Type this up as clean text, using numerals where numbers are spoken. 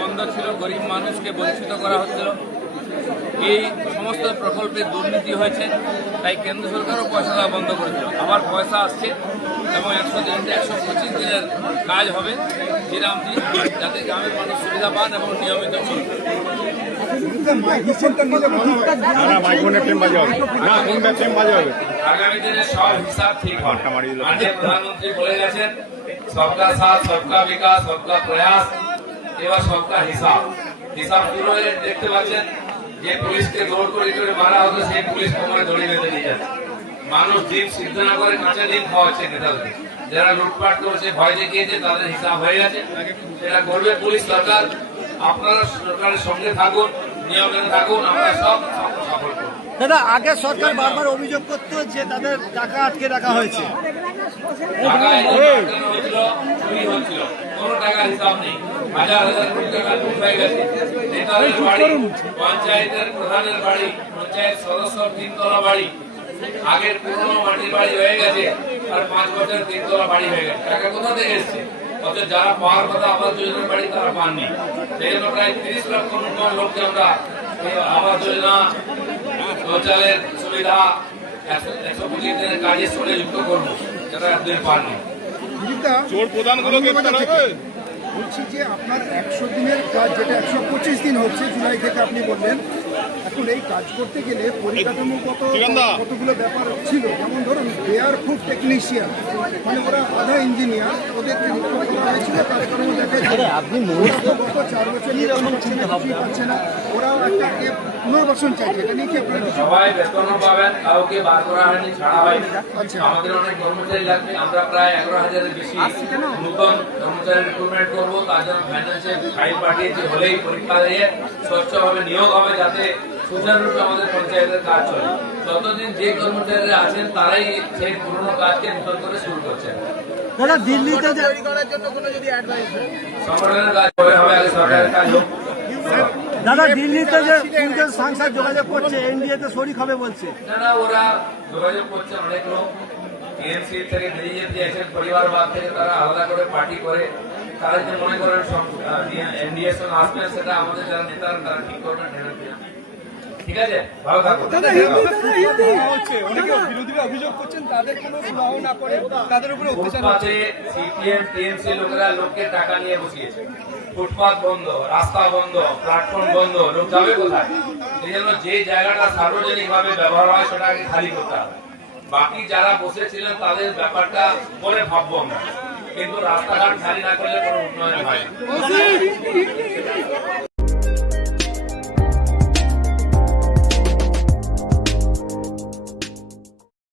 বন্ধ ছিল, গরিব মানুষকে বঞ্চিত করা হচ্ছিল। এই সমস্ত প্রকল্পে দুর্নীতি হয়েছে, তাই কেন্দ্র সরকারও পয়সা দেওয়া বন্ধ করেছিল। আবার পয়সা আসছে এবং 125 দিনের কাজ হবে যেরকম যাতে গ্রামের মানুষ সুবিধা পান এবং নিয়মিত চলবে। আগামী দিনে সব হিসাব ঠিক হবে। মাননীয় প্রধানমন্ত্রী বলে গেছেন সবকা সাথ, সবকা বিকাশ, সবকা প্রয়াস, এবার সবকা হিসাব। হিসাব শুরু হয়ে দেখতে পাচ্ছেন যে পুলিশকে দৌড় করে মারা হতো, সেই পুলিশ কোমরে দড়ি বেঁধে নিয়ে যাচ্ছে। মানুষ ডিম সিদ্ধ না করে কাঁচা ডিম খাওয়াচ্ছে নেতাদের। যারা লুটপাট করেছে, ভয় দেখিয়েছে, তাদের হিসাব হয়ে গেছে। সেটা করবে পুলিশ সরকার। আপনারা সরকারের সঙ্গে থাকুন, নিয়মে থাকুন, আমরা সব সফল করব। দাদা, আগে সরকার বারবার অভিযোগ করতো যে তাদের টাকা আটকে রাখা হয়েছে, কোনো টাকার হিসাব নেই। হাজার হাজার কোটি টাকা লুট হয়ে গেছে। নেতাদের বাড়ি, পঞ্চায়েতের প্রধানের বাড়ি, পঞ্চায়েত সদস্য 3 তলা বাড়ি, আগের পুরনো মাটির বাড়ি হয়ে গেছে, আর 5 বছর 3 তলা বাড়ি হয়ে গেছে। টাকা কোথা থেকে এসছে? অথচ যারা পাওয়ার কথা আবাস যোজনার বাড়ি, তারা পাননি। সেই জন্য প্রায় 30 লক্ষ নতুন লোককে আমরা আবাস যোজনা, শৌচালয়ের সুবিধা, 125 দিনের কাজের সঙ্গে যুক্ত করবো, যারা একদিন পাননি। বলছি যে আপনার 100 দিনের কাজ, যেটা 125 দিন হচ্ছে জুলাই থেকে, আপনি বললেন এখন এই কাজ করতে গেলে পরিকাঠামোগত কতগুলো ব্যাপার ছিল। যেমন ধরুন বেয়ার ফুড টেকনিশিয়ান, মানে ওরা আধা ইঞ্জিনিয়ার, ওদেরকে নিয়োগ করা হয়েছিল। কাজকর্ম দেখা যায় আপনি গত 4 বছর পাচ্ছে না, ওরাও একটা পুনর্বাসন চাইছে। এটা নিয়ে কি আপনারা সবাই বেতন পাবেন, কাউকে বার করা হয়নি, ছাড়া হয়নি। আমাদের অনেক কর্মচারী লাগবে, আমরা প্রায় 11,000-এর বেশি নতুন কর্মচারী রিক্রুটমেন্ট করবো। তার জন্য ফাইন্যান্সিয়াল ফাইল পাঠিয়েছি, হলেই পরীক্ষা দিয়ে স্বচ্ছভাবে নিয়োগ হবে, যাতে সুচারুরূপে আমাদের পঞ্চায়েতের কাজ চলে। যতদিন যে কর্মচারীরা আছেন তারাই সেই পুরনো কাজকে নতুন করে শুরু করছেন। দিল্লিতে সংগঠনের কাজ হবে, আগে সরকারের কাজ হোক। দাদা, দিল্লিতে যে 3 সাংসদ যোগাযোগ করছে, এনডিএতে শরিক হবে বলছে। না, ওরা যোগাযোগ করছে। অনেক লোক টিএমসি থেকে বেরিয়ে দিয়েছেন, পরিবারবাদ থেকে তারা আলাদা করে পার্টি করে। তারা যে মনে করেন এনডিএর সঙ্গে আসবেন, সেটা আমাদের যারা নেতারা তারা ঠিক করবেন। ঠিক আছে, ভালো থাকুন। বিরোধীরা অভিযোগ করছেন তাদের কোনো সুরাহ না করে তাদের উপরে অত্যাচার হচ্ছে। সিপিএম টিএমসি লোকেরা লোককে টাকা নিয়ে বসিয়েছে। ফুটপাথ বন্ধ, রাস্তা বন্ধ, প্ল্যাটফর্ম বন্ধ, লোক যাবে কোথায়? এই জন্য যে জায়গাটা সার্বজনিক ভাবে ব্যবহার হয় সেটাকে খালি করতে হবে। বাকি যারা বসেছিলেন তাদের ব্যাপারটা পরে ভাববো আমরা, কিন্তু রাস্তাঘাট খালি না করলে কোনো উন্নয়ন হয় না।